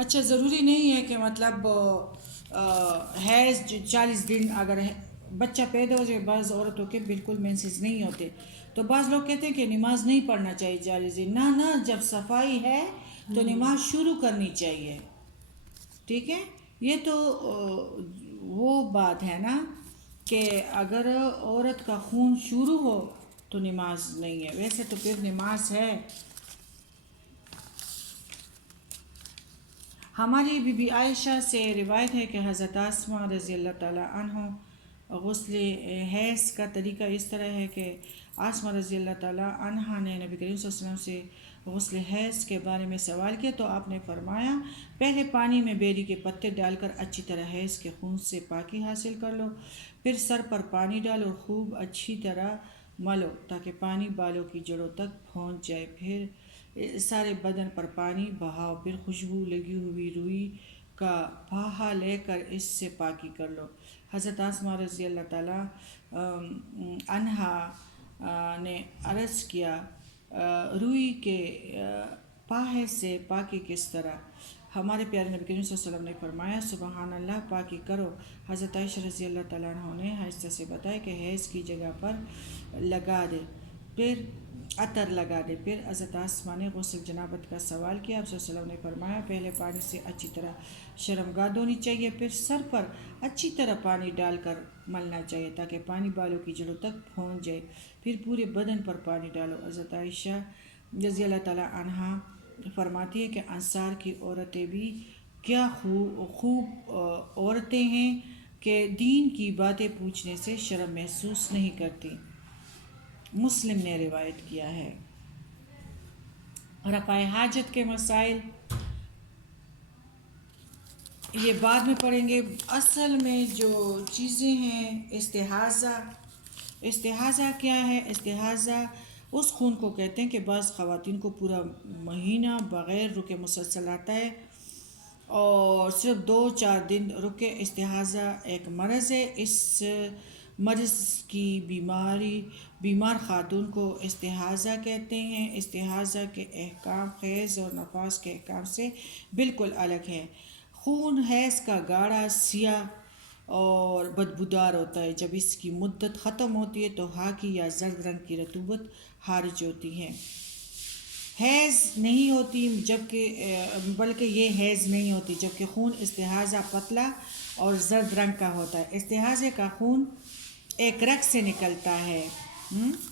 اچھا، ضروری نہیں ہے کہ مطلب حیض 40 دن اگر بچہ پیدا ہو جائے، بعض عورتوں کے بالکل مینسز نہیں ہوتے، تو بعض لوگ کہتے ہیں کہ نماز نہیں پڑھنا چاہیے 40 دن. نہ جب صفائی ہے تو نماز شروع کرنی چاہیے. ٹھیک ہے، یہ تو وہ بات ہے نا کہ اگر عورت کا خون شروع ہو تو نماز نہیں ہے، ویسے تو پھر نماز ہے. ہماری بی بی عائشہ سے روایت ہے کہ حضرت آسمہ رضی اللہ تعالیٰ عنہ غسل حیض کا طریقہ اس طرح ہے کہ آسمہ رضی اللہ تعالیٰ عنہ نے نبی کریم صلی اللہ علیہ وسلم سے غسل حیض کے بارے میں سوال کیا تو آپ نے فرمایا، پہلے پانی میں بیری کے پتے ڈال کر اچھی طرح حیض کے خون سے پاکی حاصل کر لو، پھر سر پر پانی ڈالو اور خوب اچھی طرح ملو تاکہ پانی بالوں کی جڑوں تک پہنچ جائے، پھر سارے بدن پر پانی بہاؤ، پھر خوشبو لگی ہوئی روئی کا پھاہا لے کر اس سے پاکی کر لو. حضرت آسمہ رضی اللہ تعالیٰ عنہا نے عرض کیا، روئی کے پاہے سے پاکی کس طرح؟ ہمارے پیارے نبی کریم صلی اللہ علیہ وسلم نے فرمایا، سبحان اللہ، پاکی کرو. حضرت عائشہ رضی اللہ تعالیٰ عنہ نے آہستہ سے بتایا کہ حیض کی جگہ پر لگا دے، پھر عطر لگا دے. پھر حضرت آسمہ نے غسل جنابت کا سوال کیا. آپ صلی اللہ علیہ وسلم نے فرمایا، پہلے پانی سے اچھی طرح شرمگاہ دھونی چاہیے، پھر سر پر اچھی طرح پانی ڈال کر ملنا چاہیے تاکہ پانی بالوں کی جڑوں تک پہنچ جائے، پھر پورے بدن پر پانی ڈالو. حضرت عائشہ رضی اللہ تعالیٰ عنہا فرماتی ہے کہ انصار کی عورتیں بھی کیا خوب عورتیں ہیں کہ دین کی باتیں پوچھنے سے شرم محسوس نہیں کرتی. مسلم نے روایت کیا ہے. رفع حاجت کے مسائل یہ بعد میں پڑھیں گے. اصل میں جو چیزیں ہیں، استحاضہ کیا ہے؟ استحاضہ اس خون کو کہتے ہیں کہ بعض خواتین کو پورا مہینہ بغیر رکے مسلسل آتا ہے اور صرف 2-4 دن رکے. استحاضہ ایک مرض ہے. اس مرض کی بیمار خاتون کو استحاضہ کہتے ہیں. استحاضہ کے احکام حیض اور نفاس کے احکام سے بالکل الگ ہیں. خون حیض کا گاڑھا، سیاہ اور بدبودار ہوتا ہے. جب اس کی مدت ختم ہوتی ہے تو خاکی یا زرد رنگ کی رطوبت خارج ہوتی ہے. حیض نہیں ہوتی بلکہ یہ حیض نہیں ہوتی، جبکہ خون استحاضہ پتلا اور زرد رنگ کا ہوتا ہے. استحاضے کا خون ایک رگ سے نکلتا ہے.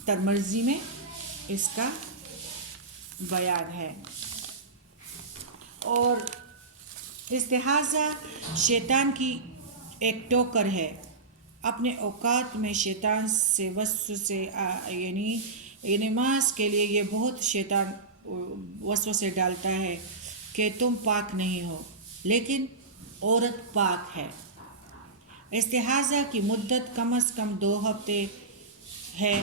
ترمذی میں اس کا بیان ہے. اور استحاضہ شیطان کی ایک ٹوکر ہے. اپنے اوقات میں شیطان سے وسوسے یعنی نماز کے لیے یہ بہت شیطان وسوسے ڈالتا ہے کہ تم پاک نہیں ہو، لیکن عورت پاک ہے. استحاضہ کی مدت کم از کم 2 ہفتے ہے.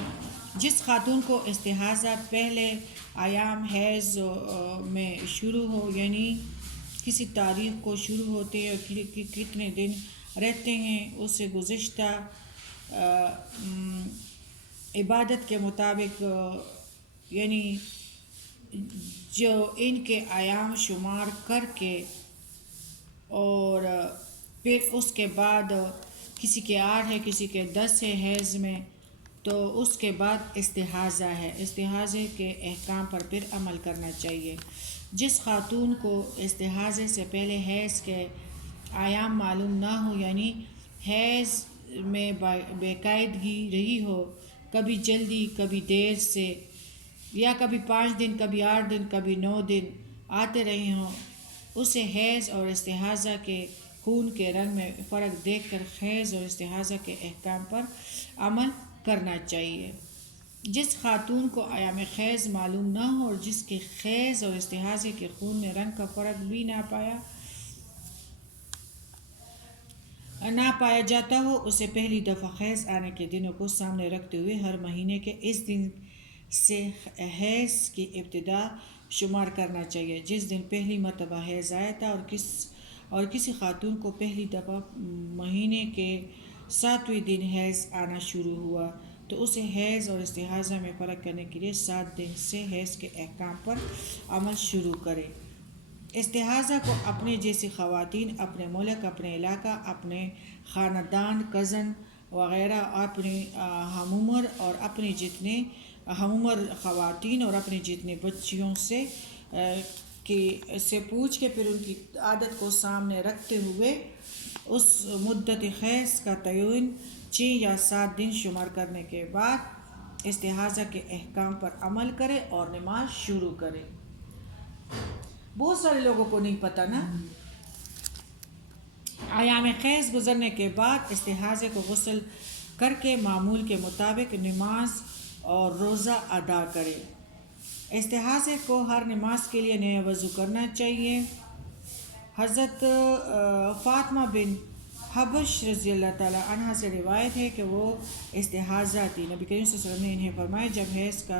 جس خاتون کو استحاضہ پہلے ایام حیض میں شروع ہو، یعنی کسی تاریخ کو شروع ہوتے ہیں اور کتنے دن رہتے ہیں، اسے گزشتہ عبادت کے مطابق یعنی جو ان کے ایام شمار کر کے اور پھر اس کے بعد کسی کے 8 ہے، کسی کے 10 ہے حیض میں، تو اس کے بعد استحاضہ ہے. استحاضے کے احکام پر پھر عمل کرنا چاہیے. جس خاتون کو استحاضے سے پہلے حیض کے ایام معلوم نہ ہو، یعنی حیض میں بے قاعدگی رہی ہو، کبھی جلدی کبھی دیر سے، یا کبھی 5 دن کبھی 8 دن کبھی 9 دن آتے رہے ہوں، اسے حیض اور استحاضہ کے خون کے رنگ میں فرق دیکھ کر حیض اور استحاضہ کے احکام پر عمل کرنا چاہیے. جس خاتون کو ایام حیض معلوم نہ ہو اور جس کے حیض اور استحاضے کے خون میں رنگ کا فرق بھی نہ پایا جاتا ہو، اسے پہلی دفعہ حیض آنے کے دنوں کو سامنے رکھتے ہوئے ہر مہینے کے اس دن سے حیض کی ابتدا شمار کرنا چاہیے جس دن پہلی مرتبہ حیض آیا تھا. اور کسی خاتون کو پہلی دفعہ مہینے کے 7ویں دن حیض آنا شروع ہوا تو اسے حیض اور استحاضہ میں فرق کرنے کے لیے 7 دن سے حیض کے احکام پر عمل شروع کرے. استحاضہ کو اپنے جیسی خواتین، اپنے ملک، اپنے علاقہ، اپنے خاندان، کزن وغیرہ، اپنے ہم عمر اور اپنے جتنے ہم عمر خواتین اور اپنے جتنے بچیوں سے پوچھ کے پھر ان کی عادت کو سامنے رکھتے ہوئے اس مدت خیز کا تعین 6 یا 7 دن شمار کرنے کے بعد استحاضہ کے احکام پر عمل کرے اور نماز شروع کرے۔ بہت سارے لوگوں کو نہیں پتہ نا، ایام خیز گزرنے کے بعد استحاضہ کو غسل کر کے معمول کے مطابق نماز اور روزہ ادا کرے۔ استحاضہ کو ہر نماز کے لیے نیا وضو کرنا چاہیے۔ حضرت فاطمہ بن حبش رضی اللہ تعالیٰ عنہ سے روایت ہے کہ وہ استحاضہ تھی۔ نبی کریم صلی اللہ علیہ وسلم نے انہیں فرمایا جب حیض کا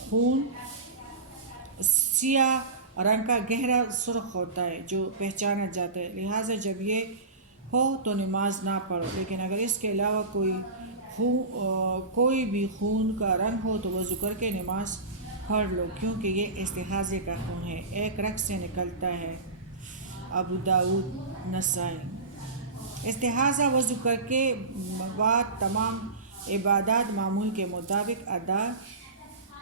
خون سیاہ رنگ کا گہرا سرخ ہوتا ہے جو پہچانا جاتا ہے، لہٰذا جب یہ ہو تو نماز نہ پڑھو، لیکن اگر اس کے علاوہ کوئی بھی خون کا رنگ ہو تو وضو کر کے نماز پڑھ لو، کیونکہ یہ استحاضہ کا خون ہے، ایک رگ سے نکلتا ہے۔ ابو داؤد، نسائی۔ استحاضہ وضو کر کے بعد تمام عبادات معمول کے مطابق ادا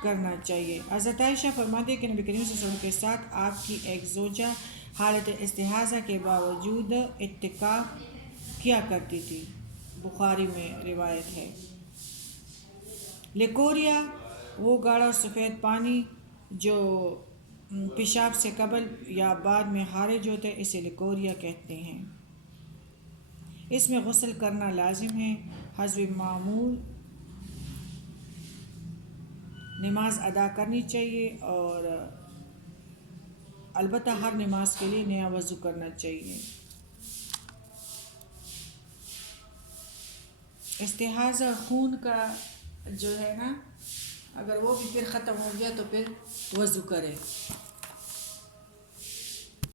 کرنا چاہیے۔ حضرت عائشہ فرماتی ہے کہ نبی کریم صلی اللہ علیہ وسلم کے ساتھ آپ کی ایک زوجہ حالت استحاضہ کے باوجود اعتکاف کیا کرتی تھی، بخاری میں روایت ہے۔ لیکوریا وہ گاڑھا سفید پانی جو پیشاب سے قبل یا بعد میں خارج ہوتا ہے اسے لیکوریا کہتے ہیں، اس میں غسل کرنا لازم ہے۔ حسب معمول نماز ادا کرنی چاہیے اور البتہ ہر نماز کے لیے نیا وضو کرنا چاہیے۔ استحاضہ خون کا جو ہے نا، اگر وہ بھی پھر ختم ہو گیا تو پھر وضو کرے۔